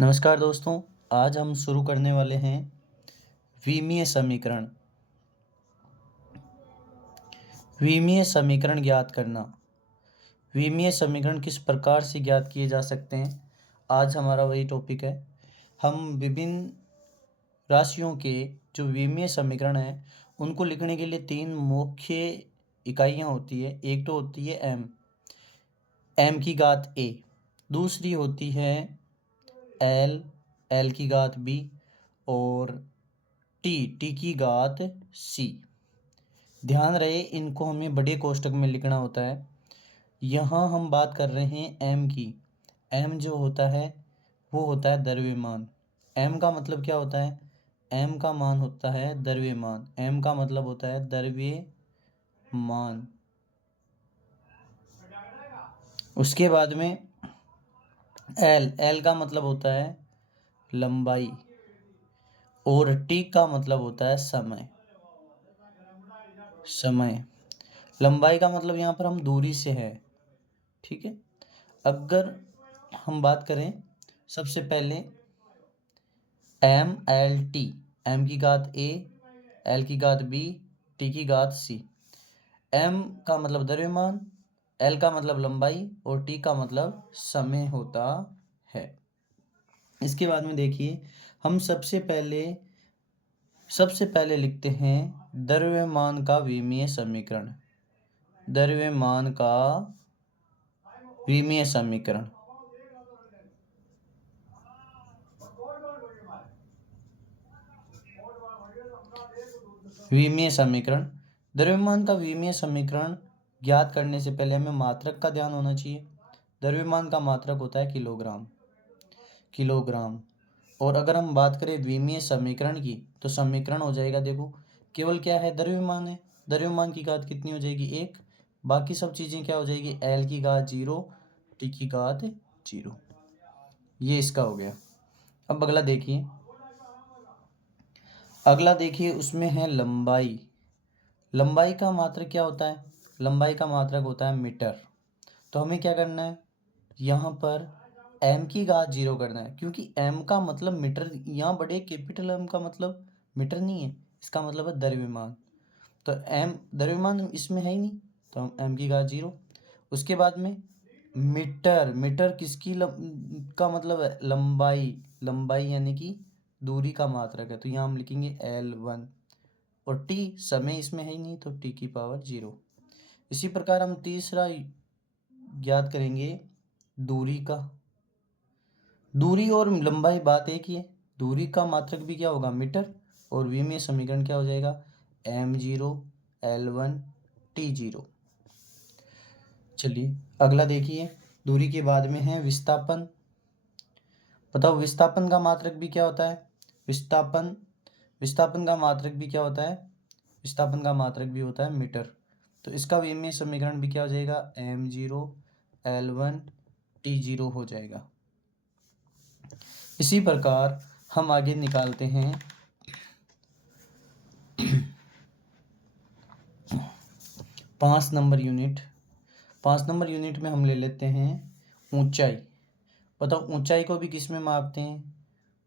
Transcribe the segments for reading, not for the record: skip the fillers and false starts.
नमस्कार दोस्तों, आज हम शुरू करने वाले हैं विमीय समीकरण। विमीय समीकरण ज्ञात करना। विमीय समीकरण किस प्रकार से ज्ञात किए जा सकते हैं, आज हमारा वही टॉपिक है। हम विभिन्न राशियों के जो विमीय समीकरण हैं, उनको लिखने के लिए तीन मुख्य इकाइयाँ होती है। एक तो होती है एम की घात ए, दूसरी होती है एल की घात बी और टी की घात सी। ध्यान रहे, इनको हमें बड़े कोष्टक में लिखना होता है। यहाँ हम बात कर रहे हैं एम की। एम जो होता है वो होता है द्रव्यमान। एम का मतलब क्या होता है? एम का मान होता है द्रव्यमान। एम का मतलब होता है द्रव्यमान। उसके बाद में एल का मतलब होता है लंबाई और टी का मतलब होता है समय। लंबाई का मतलब यहाँ पर हम दूरी से है, ठीक है। अगर हम बात करें सबसे पहले टी, एम की घात ए, एल की घात बी, टी की घात सी। एम का मतलब द्रव्यमान, एल का मतलब लंबाई और टी का मतलब समय होता है। इसके बाद में देखिए, हम सबसे पहले लिखते हैं द्रव्यमान का विमीय समीकरण। द्रव्यमान का विमीय समीकरण। विमीय समीकरण। द्रव्यमान का विमीय समीकरण ज्ञात करने से पहले हमें मात्रक का ध्यान होना चाहिए। द्रव्यमान का मात्रक होता है किलोग्राम। और अगर हम बात करें विमीय समीकरण की, तो समीकरण हो जाएगा, देखो केवल क्या है, द्रव्यमान है। द्रव्यमान की घात कितनी हो जाएगी? 1। बाकी सब चीज़ें क्या हो जाएगी? एल की घात 0, टी की घात 0। ये इसका हो गया। अब अगला देखिए उसमें है लंबाई। लंबाई का मात्रक क्या होता है? लंबाई का मात्रक होता है मीटर। तो हमें क्या करना है, यहाँ पर m की घात 0 करना है, क्योंकि m का मतलब मीटर, यहाँ बड़े कैपिटल M का मतलब मीटर नहीं है, इसका मतलब है द्रव्यमान। तो m द्रव्यमान इसमें है ही नहीं, तो हम m की घात 0। उसके बाद में मीटर किसकी का मतलब है? लंबाई यानी कि दूरी का मात्रक है, तो यहाँ हम लिखेंगे L1। और t समय इसमें है ही नहीं, तो t की पावर 0। इसी प्रकार हम तीसरा ज्ञात करेंगे दूरी और लंबाई बात एक ही है। दूरी का मात्रक भी क्या होगा? मीटर। और विमीय समीकरण क्या हो जाएगा? m0 L1 t0। चलिए अगला देखिए, दूरी के बाद में है विस्थापन। बताओ विस्थापन का मात्रक भी क्या होता है? विस्थापन का मात्रक भी क्या होता है? विस्थापन का मात्रक भी होता है मीटर। तो इसका विमीय समीकरण भी क्या हो जाएगा? m0 L1 t0 हो जाएगा। इसी प्रकार हम आगे निकालते हैं 5 नंबर यूनिट। 5 नंबर यूनिट में हम ले लेते हैं ऊंचाई। बताओ ऊंचाई को भी किस में मापते हैं?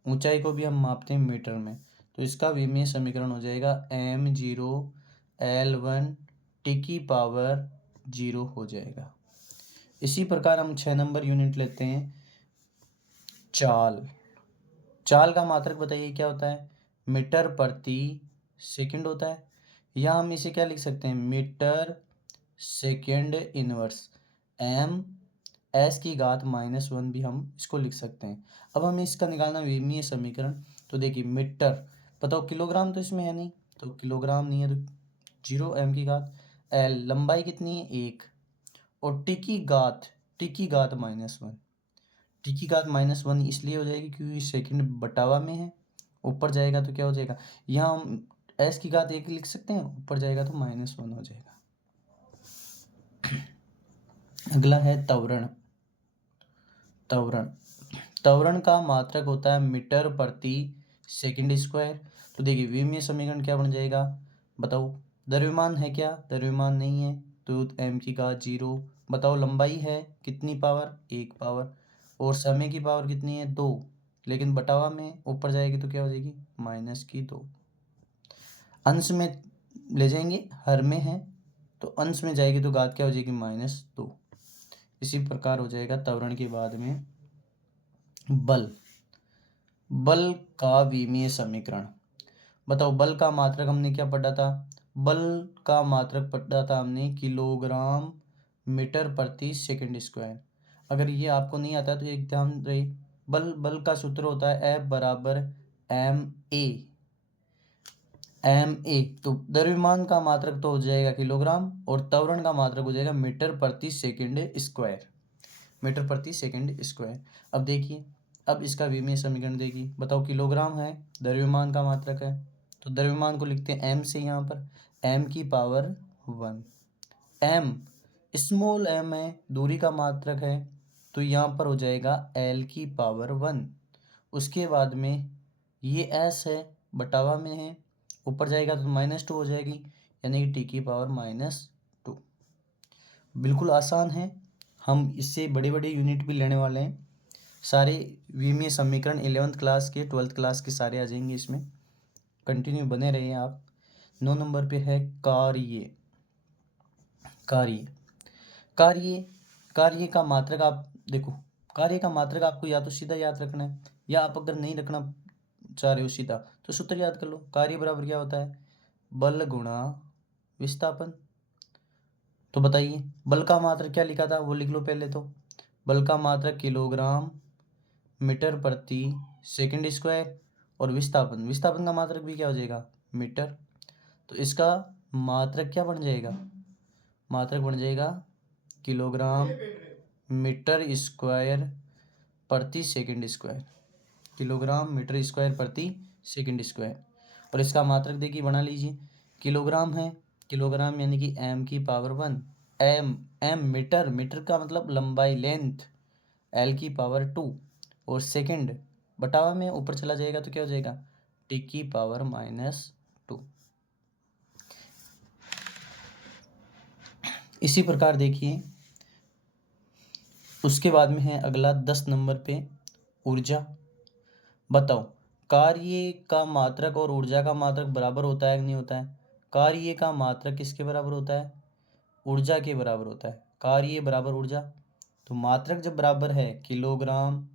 ऊंचाई को भी हम मापते हैं मीटर में। तो इसका विमीय समीकरण हो जाएगा m0 L1 t की पावर 0 हो जाएगा। इसी प्रकार हम 6 नंबर यूनिट लेते हैं चाल का मात्रक बताइए क्या होता है? मीटर प्रति सेकंड होता है। या हम इसे क्या लिख सकते हैं? Metre second inverse m s की घात -1 भी हम इसको लिख सकते हैं। अब हमें इसका निकालना विमीय समीकरण। तो देखिए मीटर, बताओ किलोग्राम तो इसमें है नहीं, तो किलोग्राम नहीं है, तो 0 m की घात। l लंबाई कितनी है? 1। और टी की घात -1। टी की घात -1 इसलिए हो जाएगी क्योंकि सेकंड बटावा में है, ऊपर जाएगा तो क्या हो जाएगा? यहाँ हम एस की घात 1 लिख सकते हैं, ऊपर जाएगा तो -1 हो जाएगा। अगला है त्वरण। त्वरण का मात्रक होता है मीटर प्रति सेकंड स्क्वायर। तो देखिए विमीय समीकरण क्या बन जाएगा? बताओ द्रव्यमान है क्या? द्रव्यमान नहीं है, तो m की घात 0। बताओ लंबाई है कितनी पावर? 1 पावर। और समय की पावर कितनी है? 2। लेकिन बटावा में ऊपर जाएगी तो क्या हो जाएगी -2। अंश में ले जाएंगे, हर में है तो अंश में जाएगी तो घात क्या हो जाएगी -2। इसी प्रकार हो जाएगा त्वरण के बाद में बल। बल का विमीय समीकरण बताओ। बल का मात्रक हमने क्या पढ़ा था? बल का मात्रक पढ़ा था हमने किलोग्राम मीटर प्रति सेकंड स्क्वायर। अगर ये आपको नहीं आता तो एक ध्यान रहे, बल का सूत्र होता है F बराबर ma। तो द्रव्यमान का मात्रक तो हो जाएगा किलोग्राम और त्वरण का मात्रक हो जाएगा मीटर प्रति सेकंड स्क्वायर। मीटर प्रति सेकंड स्क्वायर। अब देखिए, अब इसका विमीय समीकरण देखिए। बताओ, किलोग्राम है, द्रव्यमान का मात्रक है, तो द्रव्यमान को लिखते हैं m से, यहाँ पर m की पावर 1। m स्मॉल m है, दूरी का मात्रक है, तो यहाँ पर हो जाएगा l की पावर 1। उसके बाद में ये s है, बटावा में है, ऊपर जाएगा तो -2 हो जाएगी, यानी कि t की पावर -2। बिल्कुल आसान है, हम इससे बड़े बड़े यूनिट भी लेने वाले हैं। सारे विमीय समीकरण 11th क्लास के 12th क्लास के सारे आ जाएंगे इसमें। कंटिन्यू बने रहिए आप। 9 नंबर पे है कार्य। कार्य कार्य कार्य का मात्रक आप देखो, कार्य का मात्रक आपको या तो सीधा याद रखना है, या आप अगर नहीं रखना चाह रहे हो सीधा तो सूत्र याद कर लो। कार्य बराबर क्या होता है? बल गुणा विस्थापन। तो बताइए, बल का मात्रक क्या लिखा था वो लिख लो पहले तो। बल का मात्रक किलोग्राम मीटर प्रति सेकंड स्क्वायर, और विस्थापन का मात्रक भी क्या हो जाएगा? मीटर। तो इसका मात्रक क्या बन जाएगा? मात्रक बन जाएगा किलोग्राम मीटर स्क्वायर प्रति second square. Kilogram metre square प्रति सेकंड स्क्वायर। और इसका मात्रक देखिए, बना लीजिए, किलोग्राम है, किलोग्राम यानी कि m की पावर 1। m मीटर का मतलब लंबाई, लेंथ, l की पावर 2, और सेकंड बटावा में ऊपर चला जाएगा तो क्या हो जाएगा? t की पावर -2। इसी प्रकार देखिए, उसके बाद में है अगला 10 नंबर पे ऊर्जा। बताओ, कार्य का मात्रक और ऊर्जा का मात्रक बराबर होता है कि नहीं होता है? कार्य का मात्रक किसके बराबर होता है? ऊर्जा के बराबर होता है। कार्य बराबर ऊर्जा, तो मात्रक जब बराबर है किलोग्राम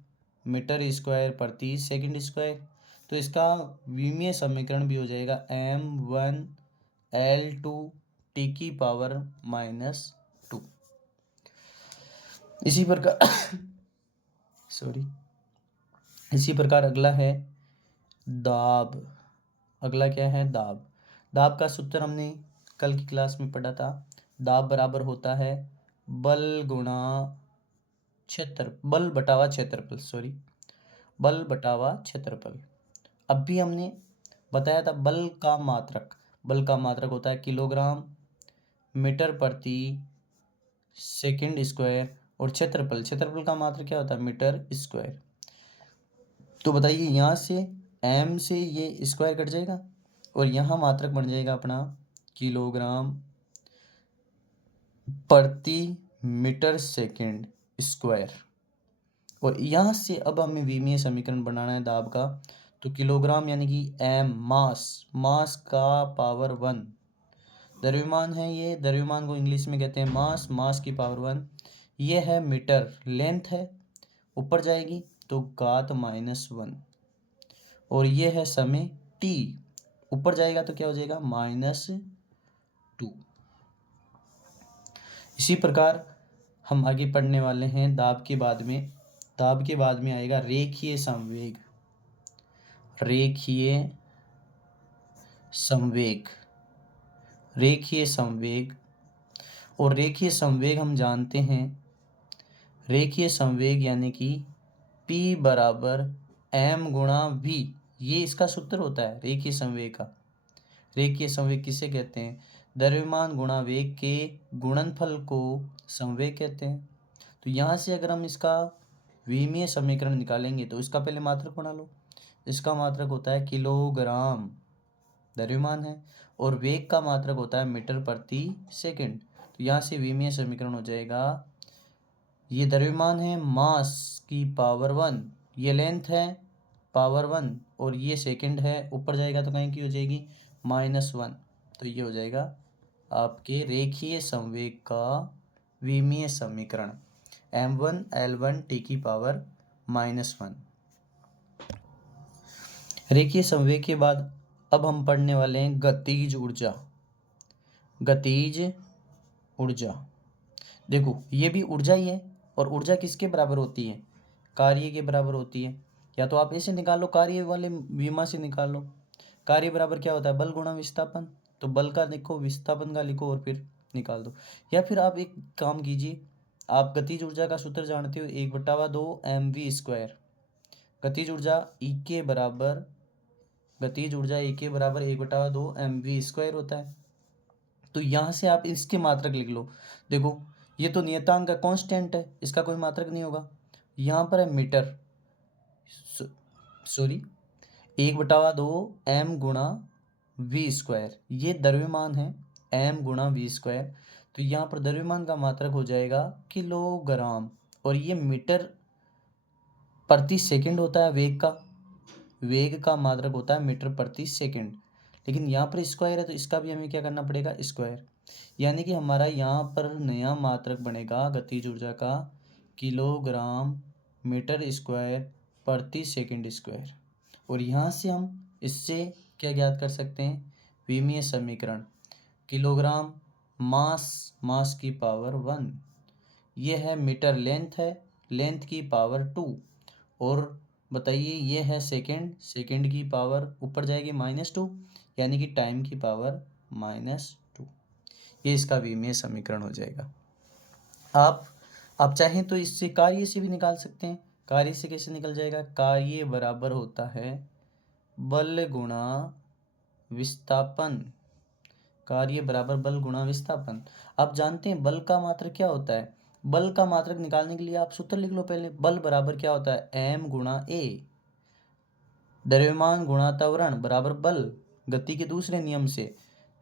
मीटर स्क्वायर प्रति सेकंड स्क्वायर, तो इसका विमीय समीकरण भी हो जाएगा m1l2 t की पावर -2। इसी प्रकार इसी प्रकार अगला है दाब। अगला क्या है? दाब। दाब का सूत्र हमने कल की क्लास में पढ़ा था। दाब बराबर होता है बल गुणा बल बटावा क्षेत्रफल, बल बटावा क्षेत्रफल। अब भी हमने बताया था बल का मात्रक होता है किलोग्राम मीटर प्रति सेकंड स्क्वायर, और क्षेत्रफल का मात्रक क्या होता है? Metre square. तो बताइए, यहाँ से m से ये स्क्वायर कट जाएगा और यहाँ मात्रक बन जाएगा अपना किलोग्राम प्रति मीटर सेकंड स्क्वायर। और यहाँ से अब हमें विमीय समीकरण बनाना है दाब का। तो किलोग्राम यानी कि m मास का पावर 1। द्रव्यमान है, ये द्रव्यमान को इंग्लिश में कहते हैं मास की पावर 1। ये है मीटर, लेंथ है, ऊपर जाएगी तो घात -1, और ये है समय t, ऊपर जाएगा तो क्या हो जाएगा? -2। इसी प्रकार हम आगे पढ़ने वाले हैं दाब के बाद में आएगा रेखीय संवेग। और रेखीय संवेग हम जानते हैं, रेखीय संवेग यानी कि P बराबर m गुणा v, ये इसका सूत्र होता है रेखीय संवेग का। रेखीय संवेग किसे कहते हैं? द्रव्यमान गुणा वेग के गुणनफल को संवेग कहते हैं। तो यहाँ से अगर हम इसका विमीय समीकरण निकालेंगे तो इसका पहले मात्रक बना लो। इसका मात्रक होता है किलोग्राम, द्रव्यमान है, और वेग का मात्रक होता है मीटर प्रति सेकंड। तो यहाँ से विमीय समीकरण हो जाएगा, ये द्रव्यमान है मास की पावर 1, ये लेंथ है पावर 1 और ये सेकंड है, ऊपर जाएगा तो कहीं की हो जाएगी -1। तो ये हो जाएगा आपके रेखीय संवेग का विमीय समीकरण m1 l1 t की पावर -1। रेखीय संवेग के बाद अब हम पढ़ने वाले हैं गतिज ऊर्जा। गतिज ऊर्जा, देखो ये भी ऊर्जा ही है, और ऊर्जा किसके बराबर होती है? कार्य के बराबर होती है। या तो आप ऐसे निकाल लो, कार्य वाले विमा से निकाल लो। कार्य बराबर क्या होता है? बल गुणा विस्थापन। तो बल का लिखो, विस्थापन का लिखो और फिर निकाल दो। या फिर आप एक काम कीजिए, आप गतिज ऊर्जा का सूत्र जानते हो, 1/2 mv²। गतिज ऊर्जा E के बराबर, गतिज ऊर्जा E के बराबर 1/2 mv² होता है। तो यहाँ से आप इसके मात्रक लिख लो। देखो ये तो नियतांक का कांस्टेंट है, इसका कोई मात्रक नहीं होगा। यहाँ पर है मीटर, सॉरी 1/2 m गुणा v², ये द्रव्यमान है m गुणा v²। तो यहाँ पर द्रव्यमान का मात्रक हो जाएगा किलोग्राम, और ये मीटर प्रति सेकंड होता है। वेग का मात्रक होता है मीटर प्रति सेकंड। लेकिन यहाँ पर स्क्वायर है तो इसका भी हमें क्या करना पड़ेगा? स्क्वायर। यानी कि हमारा यहाँ पर नया मात्रक बनेगा गतिज ऊर्जा का किलोग्राम मीटर स्क्वायर प्रति सेकंड स्क्वायर। और यहाँ से हम इससे क्या ज्ञात कर सकते हैं? विमीय समीकरण, किलोग्राम मास की पावर 1, ये है मीटर लेंथ की पावर 2, और बताइए ये है सेकंड की पावर ऊपर जाएगी -2, यानी कि टाइम की पावर -2। ये इसका विमीय समीकरण हो जाएगा। आप चाहें तो इससे कार्य से भी निकाल सकते हैं। कार्य से कैसे निकल जाएगा? कार्य बराबर होता है बल गुणा विस्थापन। कार्य बराबर बल गुणा विस्थापन। आप जानते हैं बल का मात्रक क्या होता है? बल का मात्रक निकालने के लिए आप सूत्र लिख लो पहले। बल बराबर क्या होता है? m गुणा a। द्रव्यमान गुणा त्वरण बराबर बल, गति के दूसरे नियम से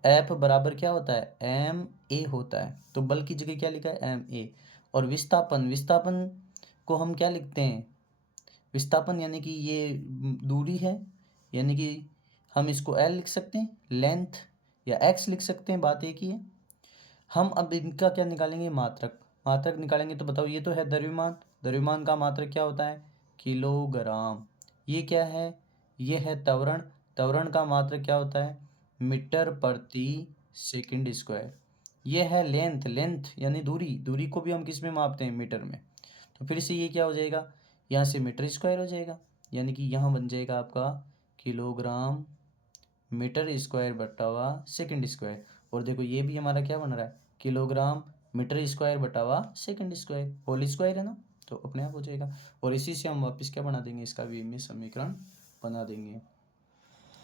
F बराबर क्या होता है? ma होता है। तो बल की जगह क्या लिखा है? ma। और विस्थापन को हम क्या लिखते हैं? विस्थापन यानी कि ये दूरी है, यानी कि हम इसको l लिख सकते हैं, लेंथ, या x लिख सकते हैं, बात एक ही है। हम अब इनका क्या निकालेंगे? मात्रक निकालेंगे। तो बताओ, ये तो है द्रव्यमान का मात्रक क्या होता है? किलोग्राम। ये क्या है? ये है त्वरण का मात्रक क्या होता है? मीटर प्रति सेकंड स्क्वायर। ये है लेंथ यानी दूरी को भी हम किस में मापते हैं? मीटर में। तो फिर से ये क्या हो जाएगा? यहाँ से मीटर स्क्वायर हो जाएगा, यानी कि यहाँ बन जाएगा आपका किलोग्राम मीटर स्क्वायर बटावा सेकंड स्क्वायर। और देखो ये भी हमारा क्या बन रहा है? किलोग्राम मीटर स्क्वायर बटावा सेकंड स्क्वायर, होल स्क्वायर है ना, तो अपने आप हो जाएगा। और इसी से हम वापस क्या बना देंगे? इसका विमीय समीकरण बना देंगे।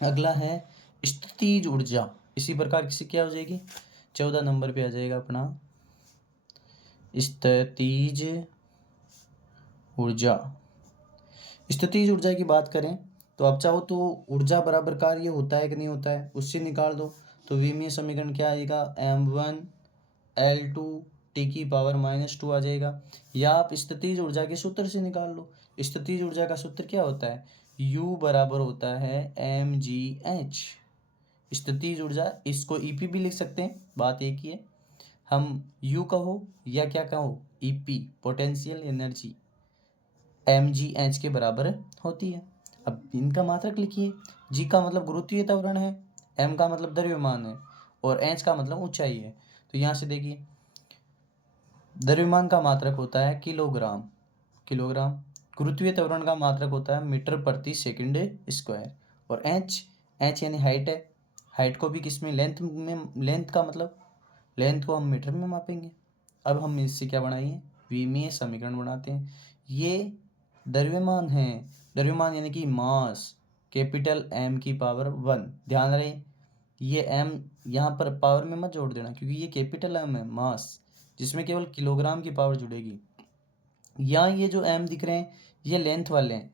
अगला है स्थितिज ऊर्जा। इसी प्रकार से क्या हो जाएगी? 14 नंबर पे आ जाएगा अपना स्थितिज ऊर्जा। स्थितिज ऊर्जा की बात करें तो आप चाहो तो ऊर्जा बराबर कार्य होता है कि नहीं होता है, उससे निकाल दो। तो विमीय समीकरण क्या आएगा? m1 l2 t की पावर -2 आ जाएगा। या आप स्थितिज ऊर्जा के सूत्र से निकाल लो। स्थितिज ऊर्जा का सूत्र क्या होता है? U बराबर होता है mgh। स्थितिज ऊर्जा, इसको EP भी लिख सकते हैं, बात एक ही है। हम U कहो या क्या कहो, EP पोटेंशियल एनर्जी mgh के बराबर होती है। अब इनका मात्रक लिखिए। G का मतलब गुरुत्वीय त्वरण है, M का मतलब द्रव्यमान है, और H का मतलब ऊंचाई है। तो यहाँ से देखिए, द्रव्यमान का मात्रक होता है किलोग्राम, गुरुत्वीय त्वरण का मात्रक होता है मीटर प्रति सेकंड स्क्वायर, और H यानी हाइट है। हाइट को भी किस में? लेंथ का मतलब लेंथ को हम मीटर में मापेंगे। अब हम इससे क्या बनाइए? विमीय समीकरण बनाते हैं। ये द्रव्यमान है, द्रव्यमान यानी कि मास, कैपिटल M की पावर 1। ध्यान रहे ये M यहाँ पर पावर में मत जोड़ देना, क्योंकि ये कैपिटल M है, मास, जिसमें केवल किलोग्राम की पावर जुड़ेगी। यहाँ ये जो M दिख रहे हैं ये लेंथ वाले हैं,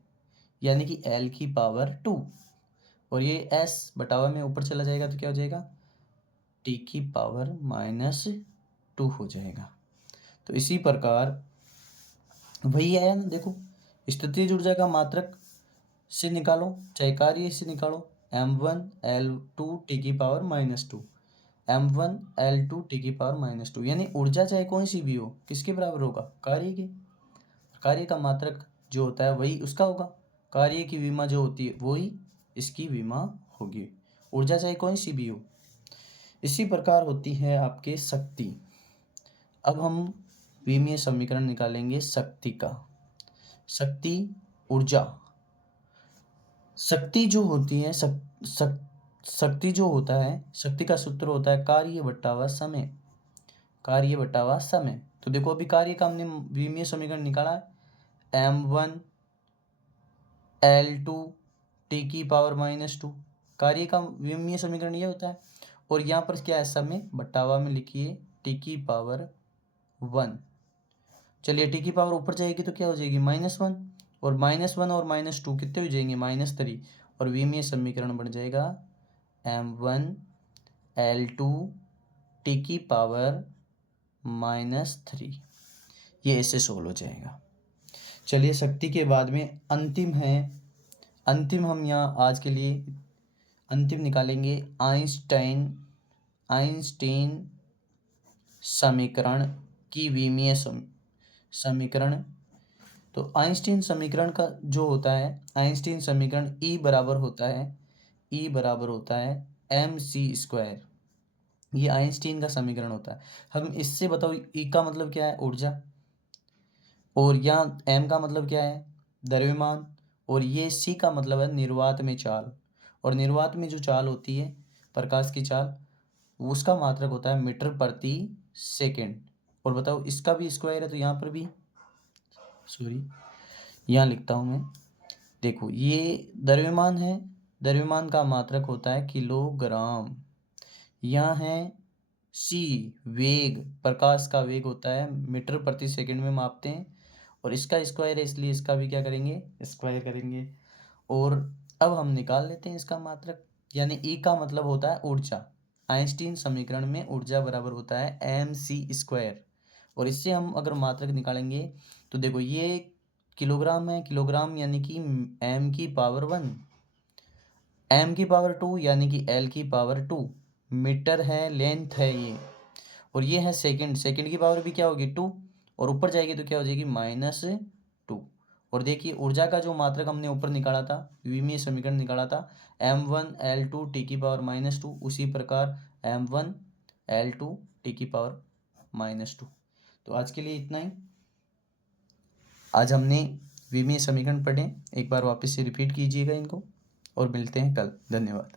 यानी कि L की पावर 2, और ये S बटावा में ऊपर चला जाएगा तो क्या हो जाएगा? T की पावर -2 हो जाएगा। तो इसी प्रकार वही आया ना, देखो स्थितिज ऊर्जा का मात्रक से निकालो, चाहे कार्य से निकालो, m1l2 टी की पावर -2, m1l2 टी की पावर -2, यानी ऊर्जा चाहे कौन सी भी हो किसके बराबर होगा, कार्य के। कार्य का मात्रक जो होता है वही उसका होगा, कार्य की विमा जो होती है वही इसकी विमा होगी, ऊर्जा चाहे कौन सी भी हो। इसी प्रकार होती है आपके शक्ति। अब हम विमीय समीकरण निकालेंगे शक्ति का। शक्ति ऊर्जा, शक्ति जो होती है शक्ति जो होता है, शक्ति का सूत्र होता है कार्य बटा व समय, कार्य बटा व समय। तो देखो अभी कार्य का हमने विमीय समीकरण निकाला है, m1l2 टी की पावर -2, कार्य का विमीय समीकरण ये होता है। और यहाँ पर क्या है, समय बटावा में लिखिए टी की पावर 1। चलिए टी की पावर ऊपर जाएगी तो क्या हो जाएगी -1, और -1 और -2 कितने हो जाएंगे, -3, और विमीय समीकरण बन जाएगा m1l2 टी की पावर -3। ये ऐसे सोल्व हो जाएगा। चलिए शक्ति के बाद में अंतिम है, अंतिम हम यहाँ आज के लिए अंतिम निकालेंगे आइंस्टाइन समीकरण की विमीय समीकरण। तो आइंस्टाइन समीकरण का जो होता है, आइंस्टाइन समीकरण E बराबर होता है mc²। ये आइंस्टाइन का समीकरण होता है। हम इससे बताओ E का मतलब क्या है, ऊर्जा, और यहाँ m का मतलब क्या है, द्रव्यमान, और ये C का मतलब है निर्वात में चाल। और निर्वात में जो चाल होती है, प्रकाश की चाल, उसका मात्रक होता है मीटर प्रति सेकंड। और बताओ इसका भी स्क्वायर है, तो यहाँ पर भी यहाँ लिखता हूँ मैं। देखो ये द्रव्यमान है, द्रव्यमान का मात्रक होता है किलोग्राम। यहाँ है C वेग, प्रकाश का वेग होता है मीटर प्रति सेकंड में मापते हैं, और इसका स्क्वायर है इसलिए इसका भी क्या करेंगे, स्क्वायर करेंगे। और अब हम निकाल लेते हैं इसका मात्रक, यानी E का मतलब होता है ऊर्जा। आइंस्टीन समीकरण में ऊर्जा बराबर होता है mc², और इससे हम अगर मात्रक निकालेंगे तो देखो ये किलोग्राम है, किलोग्राम यानी कि m की पावर 1, m की पावर 2 यानी कि l की पावर 2, मीटर है, लेंथ है ये, और ये है सेकंड, सेकंड की पावर भी क्या होगी 2, और ऊपर जाएगी तो क्या हो जाएगी -2। और देखिए ऊर्जा का जो मात्रक हमने ऊपर निकाला था, विमीय समीकरण निकाला था m1l2 टी की पावर -2, उसी प्रकार m1l2 टी की पावर -2। तो आज के लिए इतना ही। आज हमने विमीय समीकरण पढ़े, एक बार वापस से रिपीट कीजिएगा इनको, और मिलते हैं कल। धन्यवाद।